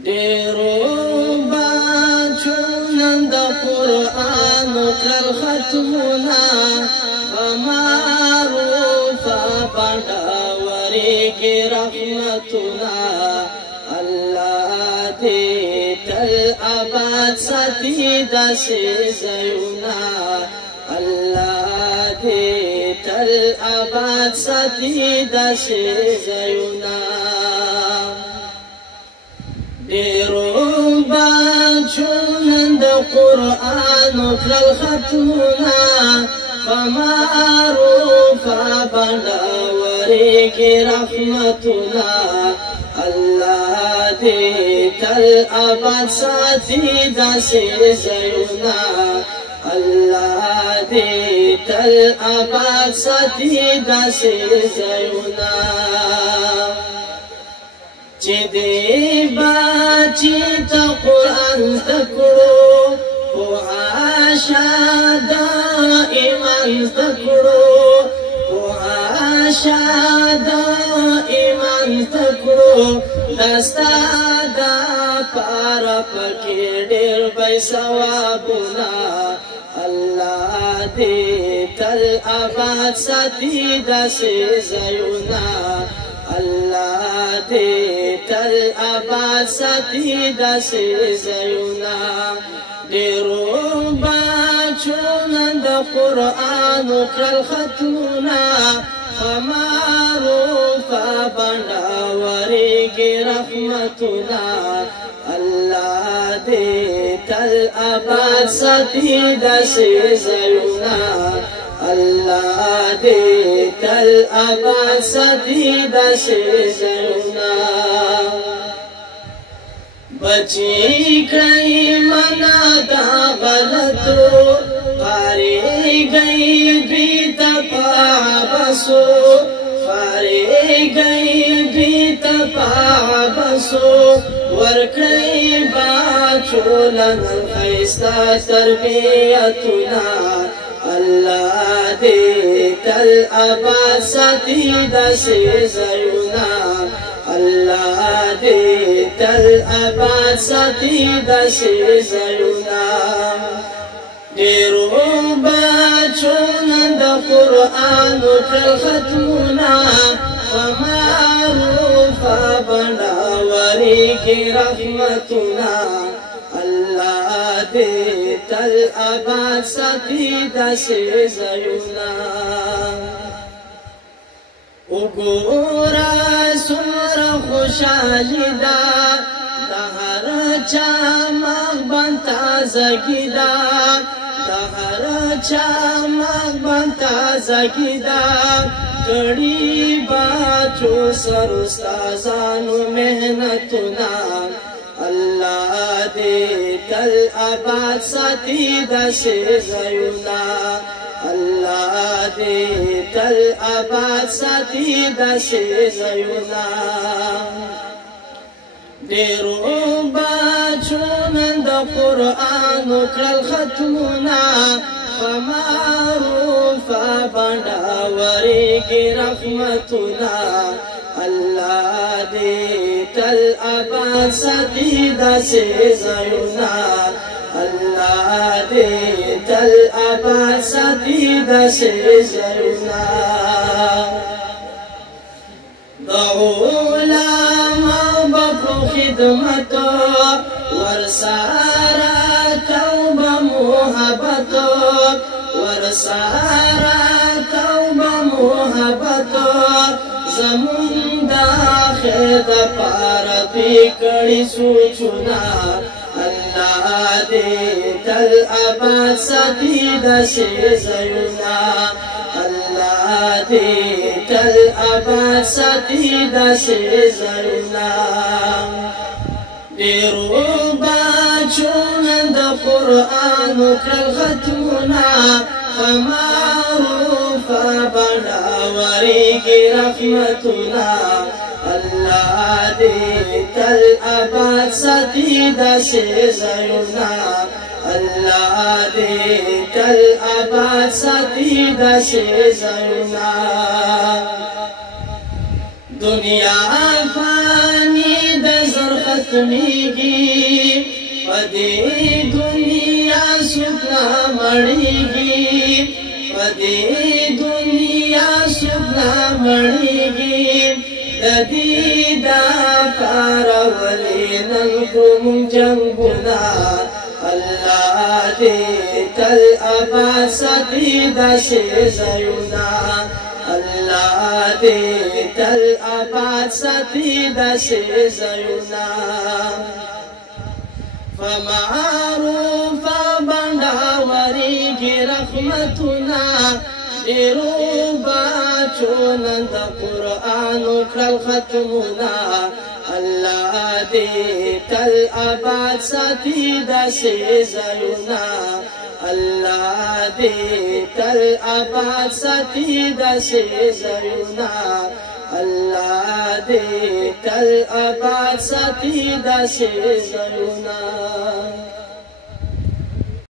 ډیرو بچونو د قرآن کړل ختمونه معروفه بڼاورې کې رحمتونه الله دې تل آباد ساتي داسې ځایونه الله دې تل آباد ساتي داسې ځایونه ډیرو بچونو د قرآن کړل ختمونه معروفه بڼاورې کې رحمتونه الله دې تل آباد ساتي داسې ځایونه الله دې تل آباد ساتي داسې ځایونه چې دې بچي ته قرآن زده کړو پوهه ایمان زده کړو پوهه ایمان زده کړو دا ستا دا پاره پکې ډېر به ثوابونه الله دې تل آباد ساتي داسې ځایونه الله دې تل آباد ساتي داسې ځایونه ډیرو بچونو د قرآن کړل ختمونه معروفه بڼاورې کې رحمتونه الله دې تل آباد ساتي داسې ځایونه الله دې تل آباد ساتي داسې ځایونه بچی کئی منا دا غلطو پاری گئی بیت پابسو پاری گئی بیت پابسو ورکئی باچو لنن خیستا تربیتنا اللہ دے تل آباد ساتی داسے زیونا الله دې تل آباد ساتي داسې ځایونه ډېرو بچونو د قرآن کړل ختمونه معروفه بڼاورې کې رحمتونه الله دې تل آباد ساتي داسې ځایونه وګوره څومره خوشحالي ده د هر چا مخ باندې تازګي ده د هر چا مخ باندې تازګي ده کړي بچو سر استادانو محنتونه الله دې تل آباد ساتي داسې ځایونه الله دې تل آباد ساتي داسې ځایونه ډېرو بچونو د قرآن کړل ختمونه معروفه بڼاورې کې رحمتونه الله دې تل آباد ساتي داسې ځایونه الله دې تل آباد ساتي داسې ځایونه د علماء په خدمت ورسره توبه محبت ورسره توبه محبت زمون د خیر د پاره پکړی سوچونه الله دې تل آباد ساتي داسې ځایونه الله دې تل آباد ساتي داسې ځایونه ډېرو بچونو د قرآن کړل ختمونه معروفه بڼاورې کې رحمتونه الله دې تل آباد ساتي داسې ځایونه الله دې تل آباد ساتي داسې ځایونه دنیا فانی د زرخت ختمیږي پدې دنیا سپنا مړیږي پدې دنیا سپنا مړیږي د دې دا کار ولې نن کوم جنگنا الله دې تل آباد ساتي داسې ځایونه الله دې تل آباد ساتي داسې ځایونه فمعروف بنداوريږي رحمتنا ډېرو بچو نن د قرآن کړل ختمونه الله دې تل آباد ساتي داسې ځایونه الله دې تل آباد ساتي داسې ځایونه الله دې تل آباد ساتي داسې ځایونه